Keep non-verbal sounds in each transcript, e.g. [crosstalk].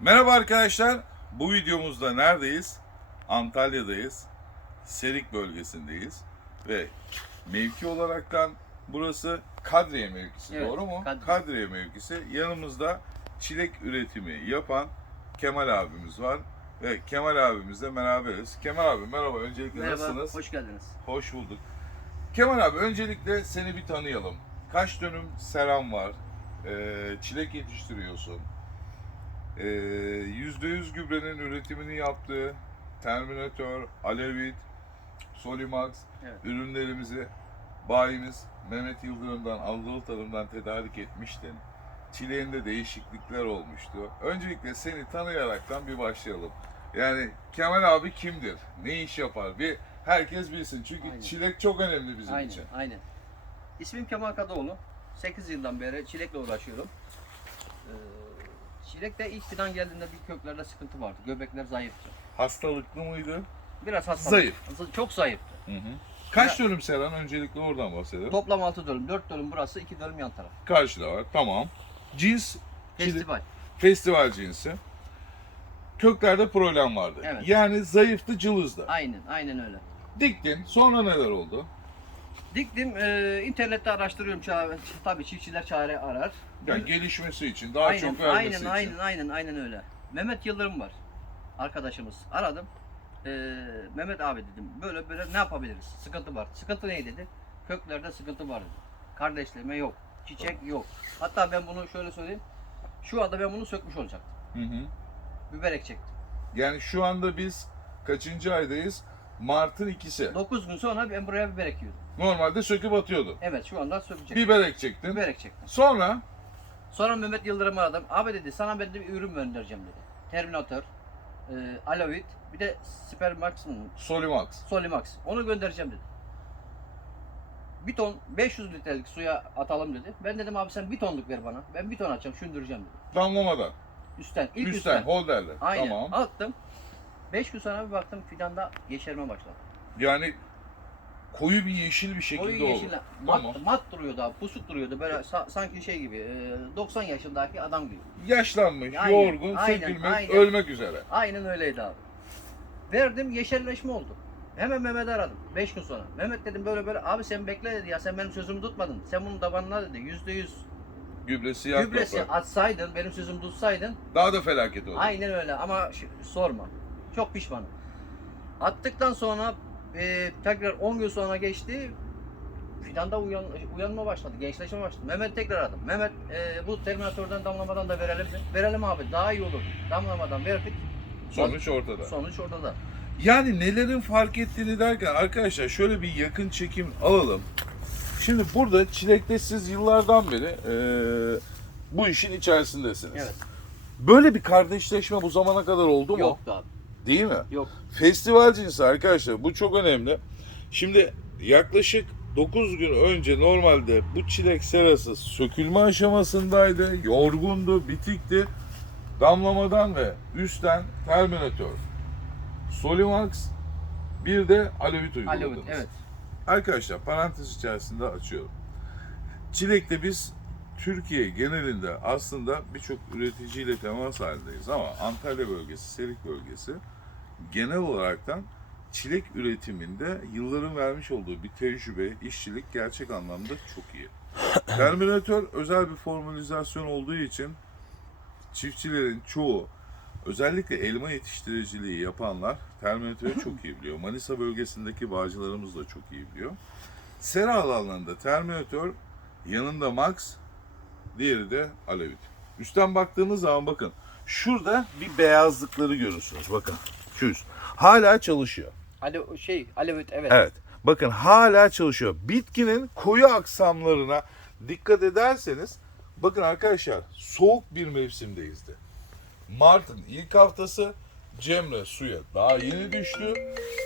Merhaba arkadaşlar. Bu videomuzda neredeyiz? Antalya'dayız. Serik bölgesindeyiz. Ve mevki olaraktan burası Kadriye mevkisi Evet, doğru mu? Kadriye. Kadriye mevkisi. Yanımızda çilek üretimi yapan Kemal abimiz var. Ve Kemal abimizle beraberiz. Kemal abi merhaba. Öncelikle Merhaba, nasılsınız? hoş geldiniz. Hoş bulduk. Kemal abi öncelikle seni bir tanıyalım. Kaç dönüm seram var? Ee, çilek yetiştiriyorsun. Ee, %100 gübrenin üretimini yaptığı Terminator, Alevit, Solimax Evet. ürünlerimizi bayimiz Mehmet Yıldırım'dan, Anadolu Tarım'dan tedarik etmiştin. Çileğinde değişiklikler olmuştu. Öncelikle seni tanıyaraktan bir başlayalım. Yani Kemal abi kimdir? Ne iş yapar? Bir herkes bilsin. Çünkü Aynen. çilek çok önemli bizim aynen, için. aynen. İsmim Kemal Kadıoğlu. 8 yıldan beri çilekle uğraşıyorum. Ee, çilekte ilk fidan geldiğinde bir köklerde sıkıntı vardı. Göbekler zayıftı. Hastalıklı mıydı? Biraz hastalık. Zayıf. Çok zayıftı. Hı hı. Kaç dönüm Seren? Öncelikle oradan bahsedelim. Toplam 6 dönüm. 4 dönüm burası, 2 dönüm yan taraf. Karşıda var. Tamam. Cins çilek- Festival. festival cinsi. Köklerde problem vardı. Evet. Yani zayıftı, cılızdı. Aynen, aynen öyle. Diktin. Sonra neler oldu? Diktim, e, internette araştırıyorum. Tabii çiftçiler çare arar. Yani gelişmesi için, daha aynen, çok vermesi aynen, için. aynen, aynen, aynen öyle. Mehmet Yıldırım var. Arkadaşımız. Aradım. Ee, Mehmet abi dedim. Böyle böyle ne yapabiliriz? Sıkıntı var. Sıkıntı ne dedi? Köklerde sıkıntı var dedi. Kardeşleme yok. Çiçek yok. Hatta ben bunu şöyle söyleyeyim. Şu anda ben bunu sökmüş olacaktım. Hı hı. Biber ekecektim. Yani şu anda biz kaçıncı aydayız? Mart'ın ikisi. 9 gün sonra ben buraya biber ekiyordum. Normalde söküp atıyordu. Evet şu anda sökecektim. Biber ekecektin. Biber ekecektim. Sonra Sonra Mehmet Yıldırım'ı aradım. Abi dedi sana ben de bir ürün göndereceğim dedi. Terminator, e, Alovit, bir de Supermax mı? Solimax. Solimax. Onu göndereceğim dedi. Bir ton 500 litrelik suya atalım dedi. Ben dedim abi sen bir tonluk ver bana. Ben bir ton atacağım şündüreceğim dedi. Damlamadan. Üstten. ilk Üstten, üstten. holderle. Aynen. Tamam. Attım. 5 gün sonra bir baktım fidanda yeşerme başladı. Yani koyu bir yeşil bir şekilde Koyu oldu. yeşil mat, Tamam. mat duruyordu abi. Pusuk duruyordu. Böyle sa- sanki şey gibi. e, 90 yaşındaki adam gibi. Yaşlanmış, Aynen, yorgun, aynen, sökülmek, aynen. ölmek üzere. Aynen öyleydi abi. Verdim yeşerleşme oldu. Hemen Mehmet'i aradım 5 gün sonra. Mehmet dedim böyle böyle abi sen bekle dedi ya sen benim sözümü tutmadın. Sen bunun tabanına dedi yüzde yüz Gübre, siyah gübresi toprak. atsaydın benim sözümü tutsaydın. Daha da felaket oldu. Aynen öyle ama ş- sorma. Çok pişmanım. Attıktan sonra e, tekrar 10 gün sonra geçti. Fidanda uyan, uyanma başladı, gençleşme başladı. Mehmet tekrar aradım. Mehmet e, bu terminatörden damlamadan da verelim mi? Verelim abi daha iyi olur. Damlamadan verdik. Sonuç ortada. Sonuç ortada. Yani nelerin fark ettiğini derken arkadaşlar şöyle bir yakın çekim alalım. Şimdi burada çilekte siz yıllardan beri eee, bu işin içerisindesiniz. Evet. Böyle bir kardeşleşme bu zamana kadar oldu mu? Yoktu abi. Değil mi? Yok. Festival cinsi arkadaşlar bu çok önemli. Şimdi yaklaşık 9 gün önce normalde bu çilek serası sökülme aşamasındaydı. Yorgundu, bitikti. Damlamadan ve üstten Terminator, Solimax bir de Alevit uyguladınız. Alevit evet. Arkadaşlar parantez içerisinde açıyorum. Çilek'te biz Türkiye genelinde aslında birçok üreticiyle temas halindeyiz ama Antalya bölgesi, Serik bölgesi genel olaraktan çilek üretiminde yılların vermiş olduğu bir tecrübe, işçilik gerçek anlamda çok iyi. [coughs] Terminator özel bir formülizasyon olduğu için çiftçilerin çoğu özellikle elma yetiştiriciliği yapanlar Terminator'ı çok iyi biliyor. [coughs] Manisa bölgesindeki bağcılarımız da çok iyi biliyor. Sera alanlarında Terminator yanında Max, diğeri de Alevit. Üstten baktığınız zaman bakın şurada bir beyazlıkları görürsünüz bakın. Şu üst. Hala çalışıyor. Ale şey Alevit evet. Evet. Bakın hala çalışıyor. Bitkinin koyu aksamlarına dikkat ederseniz bakın arkadaşlar soğuk bir mevsimdeyiz de. Mart'ın ilk haftası Cemre suya daha yeni düştü.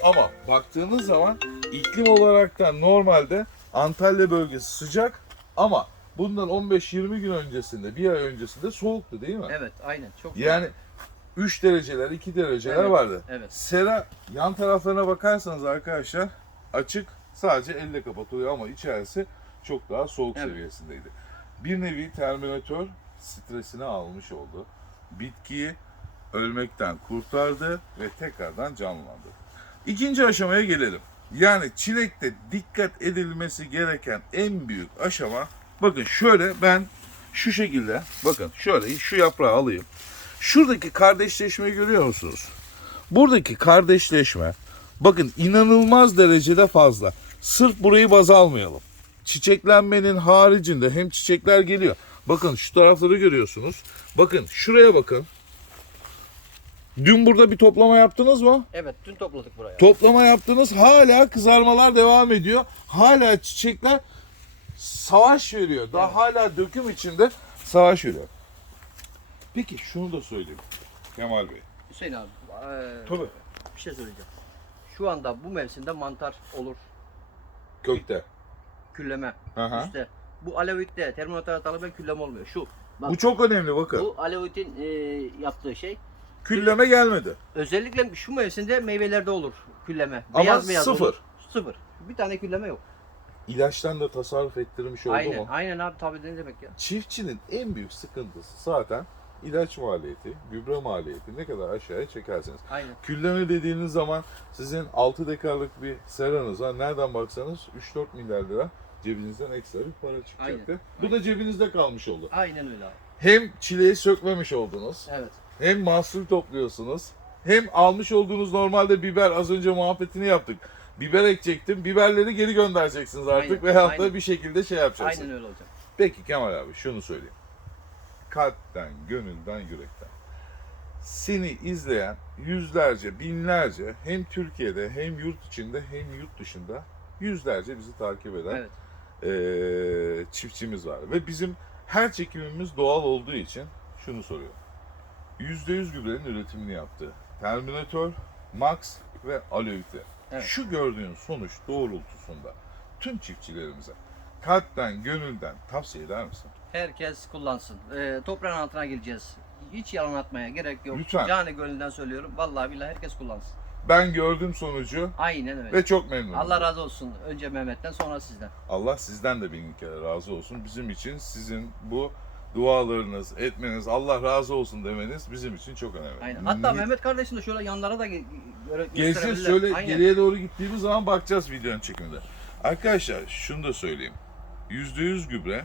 Ama baktığınız zaman iklim olaraktan normalde Antalya bölgesi sıcak ama bundan 15-20 gün öncesinde, bir ay öncesinde soğuktu değil mi? Evet aynen çok Yani 3 dereceler, 2 dereceler Evet, vardı. evet. Sera yan taraflarına bakarsanız arkadaşlar açık sadece elle kapatılıyor ama içerisi çok daha soğuk Evet. seviyesindeydi. Bir nevi terminatör stresini almış oldu. Bitkiyi ölmekten kurtardı ve tekrardan canlandı. İkinci aşamaya gelelim. Yani çilekte dikkat edilmesi gereken en büyük aşama bakın şöyle ben şu şekilde bakın şöyle şu yaprağı alayım. Şuradaki kardeşleşmeyi görüyor musunuz? Buradaki kardeşleşme bakın inanılmaz derecede fazla. Sırf burayı baz almayalım. Çiçeklenmenin haricinde hem çiçekler geliyor. Bakın şu tarafları görüyorsunuz. Bakın şuraya bakın. Dün burada bir toplama yaptınız mı? Evet dün topladık buraya. Toplama yaptınız. Hala kızarmalar devam ediyor. Hala çiçekler savaş veriyor. Daha Evet. hala döküm içinde savaş veriyor. Peki şunu da söyleyeyim. Kemal Bey. Hüseyin abi eee, Tabii. bir şey söyleyeceğim. Şu anda bu mevsimde mantar olur. Kökte. Külleme. Aha. İşte bu alevitte termometre atalım külleme olmuyor. Şu. Bak, Bu çok önemli bakın. bu alevitin eee, yaptığı şey. Külleme gelmedi. Özellikle şu mevsimde meyvelerde olur külleme. Ama beyaz beyaz sıfır. olur. Sıfır. Bir tane külleme yok. İlaçtan da tasarruf ettirmiş oldu aynen. mu? Aynen abi tabii ne demek ya. Çiftçinin en büyük sıkıntısı zaten ilaç maliyeti, gübre maliyeti ne kadar aşağıya çekerseniz. Aynen. Külleme dediğiniz zaman sizin 6 dekarlık bir seranız var. Nereden baksanız 3-4 milyar lira cebinizden ekstra bir para çıkacaktı. Bu da cebinizde kalmış oldu. Aynen öyle abi. Hem çileği sökmemiş oldunuz, Evet. hem mahsul topluyorsunuz, hem almış olduğunuz normalde biber az önce muhabbetini yaptık. Biber ekecektim, biberleri geri göndereceksiniz artık Aynen, veyahut da aynen. bir şekilde şey yapacaksınız. Aynen öyle olacak. Peki Kemal abi şunu söyleyeyim. Kalpten, gönülden, yürekten. Seni izleyen yüzlerce, binlerce hem Türkiye'de hem yurt içinde hem yurt dışında yüzlerce bizi takip eden Evet. eee, çiftçimiz var. Ve bizim her çekimimiz doğal olduğu için şunu soruyorum. %100 gübrenin üretimini yaptı. Terminator, Max ve Aloyte. Evet. Şu gördüğün sonuç doğrultusunda tüm çiftçilerimize kalpten, gönülden tavsiye eder misin? Herkes kullansın. Ee, toprağın altına gireceğiz. Hiç yalan atmaya gerek yok. Lütfen. Canı gönülden söylüyorum. Vallahi billahi herkes kullansın. Ben gördüm sonucu Aynen öyle. ve çok memnunum. Allah razı olsun. Önce Mehmet'ten sonra sizden. Allah sizden de bin kere razı olsun. Bizim için sizin bu dualarınız, etmeniz, Allah razı olsun demeniz bizim için çok önemli. Aynen. Hatta Ni- Mehmet kardeşim de şöyle yanlara da ge- göre- gösterebilirler. şöyle Aynen. geriye doğru gittiğimiz zaman bakacağız videonun çekiminde. Arkadaşlar şunu da söyleyeyim. %100 gübre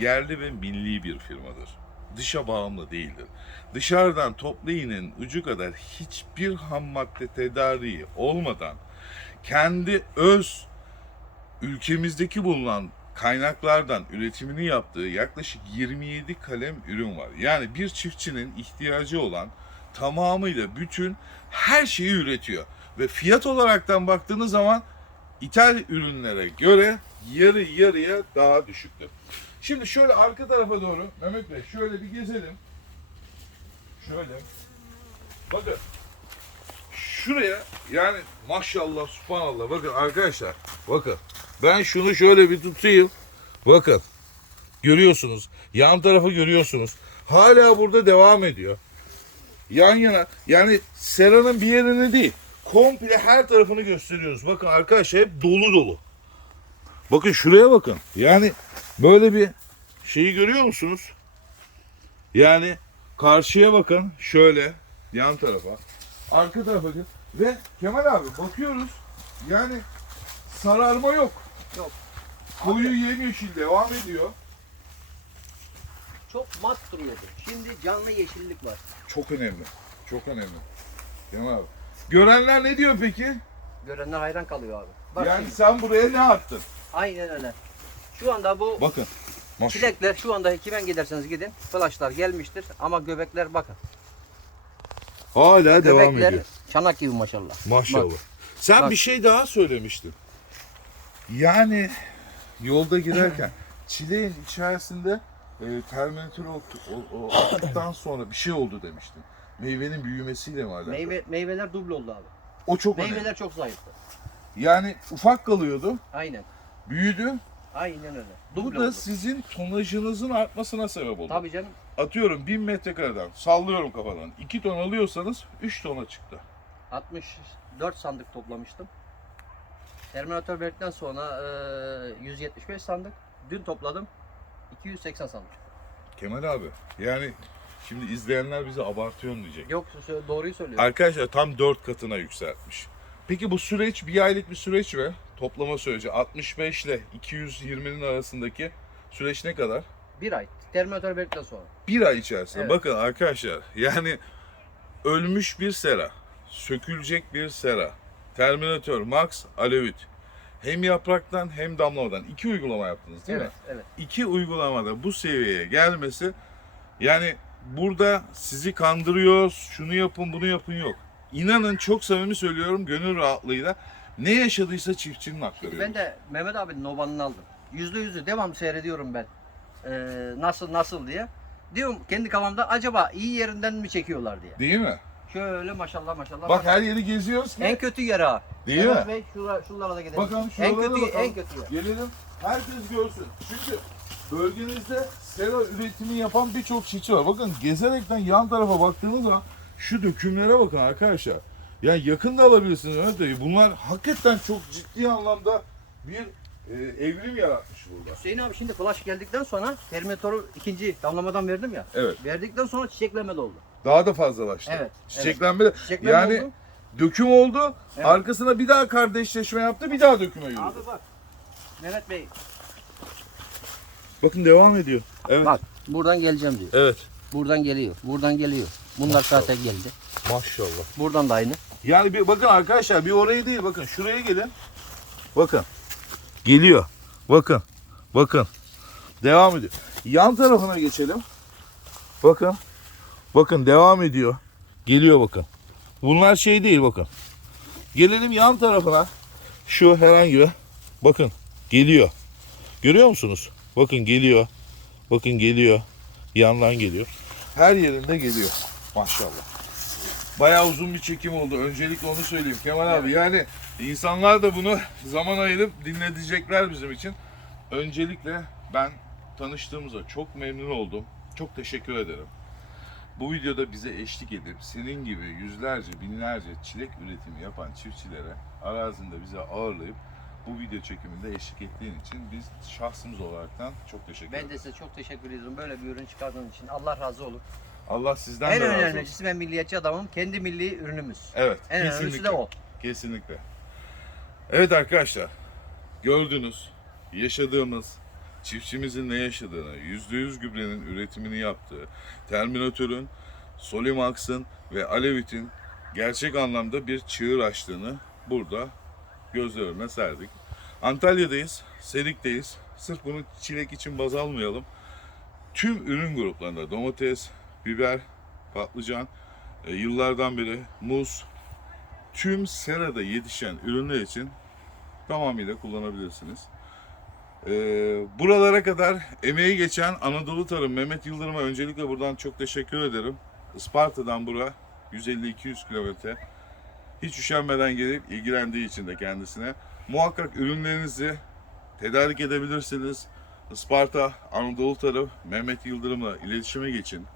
yerli ve milli bir firmadır. Dışa bağımlı değildir. Dışarıdan toplayının ucu kadar hiçbir ham madde tedariği olmadan kendi öz ülkemizdeki bulunan kaynaklardan üretimini yaptığı yaklaşık 27 kalem ürün var. Yani bir çiftçinin ihtiyacı olan tamamıyla bütün her şeyi üretiyor. Ve fiyat olaraktan baktığınız zaman ithal ürünlere göre yarı yarıya daha düşüktür. Şimdi şöyle arka tarafa doğru Mehmet Bey şöyle bir gezelim. Şöyle. Bakın. Şuraya yani maşallah subhanallah bakın arkadaşlar bakın ben şunu şöyle bir tutayım bakın görüyorsunuz yan tarafı görüyorsunuz hala burada devam ediyor yan yana yani seranın bir yerini değil komple her tarafını gösteriyoruz bakın arkadaşlar hep dolu dolu bakın şuraya bakın yani böyle bir şeyi görüyor musunuz yani karşıya bakın şöyle yan tarafa arka tarafa bakın ve Kemal abi bakıyoruz yani sararma yok Yok. koyu yemyeşil devam ediyor Çok mat duruyordu. Şimdi canlı yeşillik var. çok önemli çok önemli Kemal abi görenler ne diyor peki Görenler hayran kalıyor abi. Bak yani şimdi. sen buraya ne attın Aynen öyle. Şu anda bu bakın maşallah çilekler şu anda kime giderseniz gidin. Flaşlar gelmiştir ama göbekler bakın. hala devam Göbekler ediyor çanak gibi maşallah. Maşallah. Bak. Sen Bak. bir şey daha söylemiştin. Yani yolda giderken [clears throat] çileğin içerisinde e, terminatör o, o, o [clears throat] attıktan sonra bir şey oldu demiştin. Meyvenin büyümesiyle mi alakalı? Meyve, meyveler duble oldu abi. O çok önemli. Meyveler çok zayıftı. Yani ufak kalıyordu, Aynen. büyüdü. Aynen öyle. Bu Duble da oldu. sizin tonajınızın artmasına sebep oldu. Tabii canım. Atıyorum 1000 metrekareden, sallıyorum kafadan. 2 ton alıyorsanız 3 tona çıktı. 64 sandık toplamıştım. Terminator verdikten sonra eee, 175 sandık. Dün topladım. 280 sandık. Kemal abi yani Şimdi izleyenler bizi abartıyorsun diyecek. Yok sö- doğruyu söylüyor. Arkadaşlar tam 4 katına yükseltmiş. Peki bu süreç bir aylık bir süreç ve toplama süreci 65 ile 220'nin arasındaki süreç ne kadar? Bir ay. Terminatör verdikten sonra. Bir ay içerisinde. Evet. Bakın arkadaşlar yani ölmüş bir sera, sökülecek bir sera, Terminator Max Alevit. Hem yapraktan hem damlamadan iki uygulama yaptınız değil evet, mi? evet. İki uygulamada bu seviyeye gelmesi yani burada sizi kandırıyor, şunu yapın bunu yapın yok. İnanın çok samimi söylüyorum gönül rahatlığıyla ne yaşadıysa çiftçinin hakları. Ben de Mehmet abinin nobanını aldım. Yüzde yüzü devam seyrediyorum ben. Ee, nasıl nasıl diye. Diyorum kendi kafamda acaba iyi yerinden mi çekiyorlar diye. Değil mi? Şöyle maşallah maşallah. Bak her yeri geziyoruz ki. en kötü yer ha. Değil Mehmet mi? Bey şura, şuralara da gidelim. Bakalım en şuralara kötü da bakalım. en kötü yer. Gelelim herkes görsün. Çünkü bölgenizde sera üretimi yapan birçok çiftçi var. Bakın gezerekten yan tarafa baktığınız zaman şu dökümlere bakın arkadaşlar. Yani yakında alabilirsiniz Mehmet Bey. Bunlar hakikaten çok ciddi anlamda bir e, evrim yaratmış burada. Hüseyin abi şimdi flash geldikten sonra Terminator'u ikinci damlamadan verdim ya. Evet. Verdikten sonra çiçekleme de oldu. Daha da fazlalaştı. Evet, Çiçeklenme de- Çiçekleme yani oldu. döküm oldu. Evet. Arkasına bir daha kardeşleşme yaptı. Bir daha döküme yürüdü. Abi bak. Mehmet Bey Bakın devam ediyor. Evet. bak buradan geleceğim diyor. Evet. Buradan geliyor. Buradan geliyor. Bunlar zaten geldi. Maşallah. Buradan da aynı. Yani bir bakın arkadaşlar bir oraya değil bakın şuraya gelin. Bakın. Geliyor. Bakın. Bakın. Devam ediyor. Yan tarafına geçelim. Bakın. Bakın devam ediyor. Geliyor bakın. Bunlar şey değil bakın. Gelelim yan tarafına. Şu herhangi bir. Bakın. Geliyor. Görüyor musunuz? Bakın geliyor. Bakın geliyor. Yandan geliyor. Her yerinde geliyor. Maşallah. Bayağı uzun bir çekim oldu. Öncelikle onu söyleyeyim Kemal abi. Yani insanlar da bunu zaman ayırıp dinleyecekler bizim için. Öncelikle ben tanıştığımıza çok memnun oldum. Çok teşekkür ederim. Bu videoda bize eşlik edip senin gibi yüzlerce, binlerce çilek üretimi yapan çiftçilere arazinde bize ağırlayıp bu video çekiminde eşlik ettiğin için biz şahsımız olaraktan çok teşekkür Ben ederiz. de size çok teşekkür ediyorum böyle bir ürün çıkardığın için. Allah razı olsun. Allah sizden en de razı olsun. önemlisi ben milliyetçi adamım. Kendi milli ürünümüz. Evet, En önemlisi kesinlikle. de o. Kesinlikle. Evet arkadaşlar, gördünüz yaşadığımız çiftçimizin ne yaşadığını, %100 gübrenin üretimini yaptığı, Terminatör'ün, Solimax'ın ve Alevit'in gerçek anlamda bir çığır açtığını burada gözler önüne serdik. Antalya'dayız, Serik'teyiz. Sırf bunu çilek için baz almayalım. Tüm ürün gruplarında domates, biber, patlıcan, e, yıllardan beri muz, tüm serada yetişen ürünler için tamamıyla kullanabilirsiniz. Ee, buralara kadar emeği geçen Anadolu Tarım Mehmet Yıldırım'a öncelikle buradan çok teşekkür ederim. Isparta'dan bura 150-200 kilometre hiç üşenmeden gelip ilgilendiği için de kendisine. Muhakkak ürünlerinizi tedarik edebilirsiniz. Isparta Anadolu Tarım Mehmet Yıldırım'la iletişime geçin.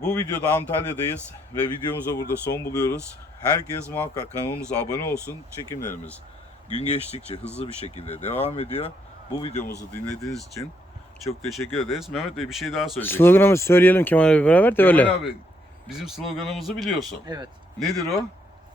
Bu videoda Antalya'dayız ve videomuza burada son buluyoruz. Herkes muhakkak kanalımıza abone olsun. Çekimlerimiz gün geçtikçe hızlı bir şekilde devam ediyor. Bu videomuzu dinlediğiniz için çok teşekkür ederiz. Mehmet Bey bir şey daha söyleyecek. Sloganımızı söyleyelim Kemal abi beraber de Kemal öyle. abi bizim sloganımızı biliyorsun. Evet. Nedir o?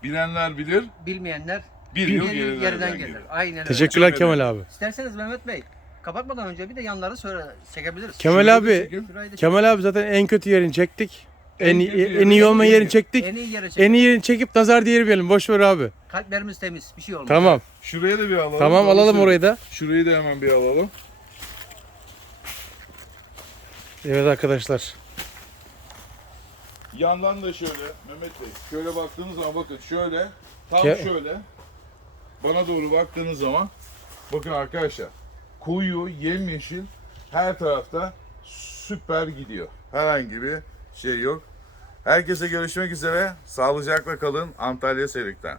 Bilenler bilir, Bilmeyenler bir yıl gelir, geriden, geriden gelir. gelir. Aynen öyle. Teşekkürler Teşekkür Kemal abi. İsterseniz Mehmet Bey kapatmadan önce bir de yanları söyle çekebiliriz. Kemal abi, çekin. Şurayı da Kemal abi zaten en kötü yerini çektik. En, En kötü en iyi olmayan yerini çektik. çektik. en iyi yere çek. En iyi yerini çekip nazar diyelim. Boş ver abi. Kalplerimiz temiz. Bir şey olmaz. Tamam. Şuraya da bir alalım. Tamam alalım orayı da. Şurayı da hemen bir alalım. Evet arkadaşlar. Yandan da şöyle Mehmet Bey. Şöyle baktığınız zaman bakın şöyle. Tam Ke- şöyle. Bana doğru baktığınız zaman bakın arkadaşlar. Koyu, yemyeşil her tarafta süper gidiyor. Herhangi bir şey yok. Herkese görüşmek üzere. Sağlıcakla kalın Antalya Serik'ten.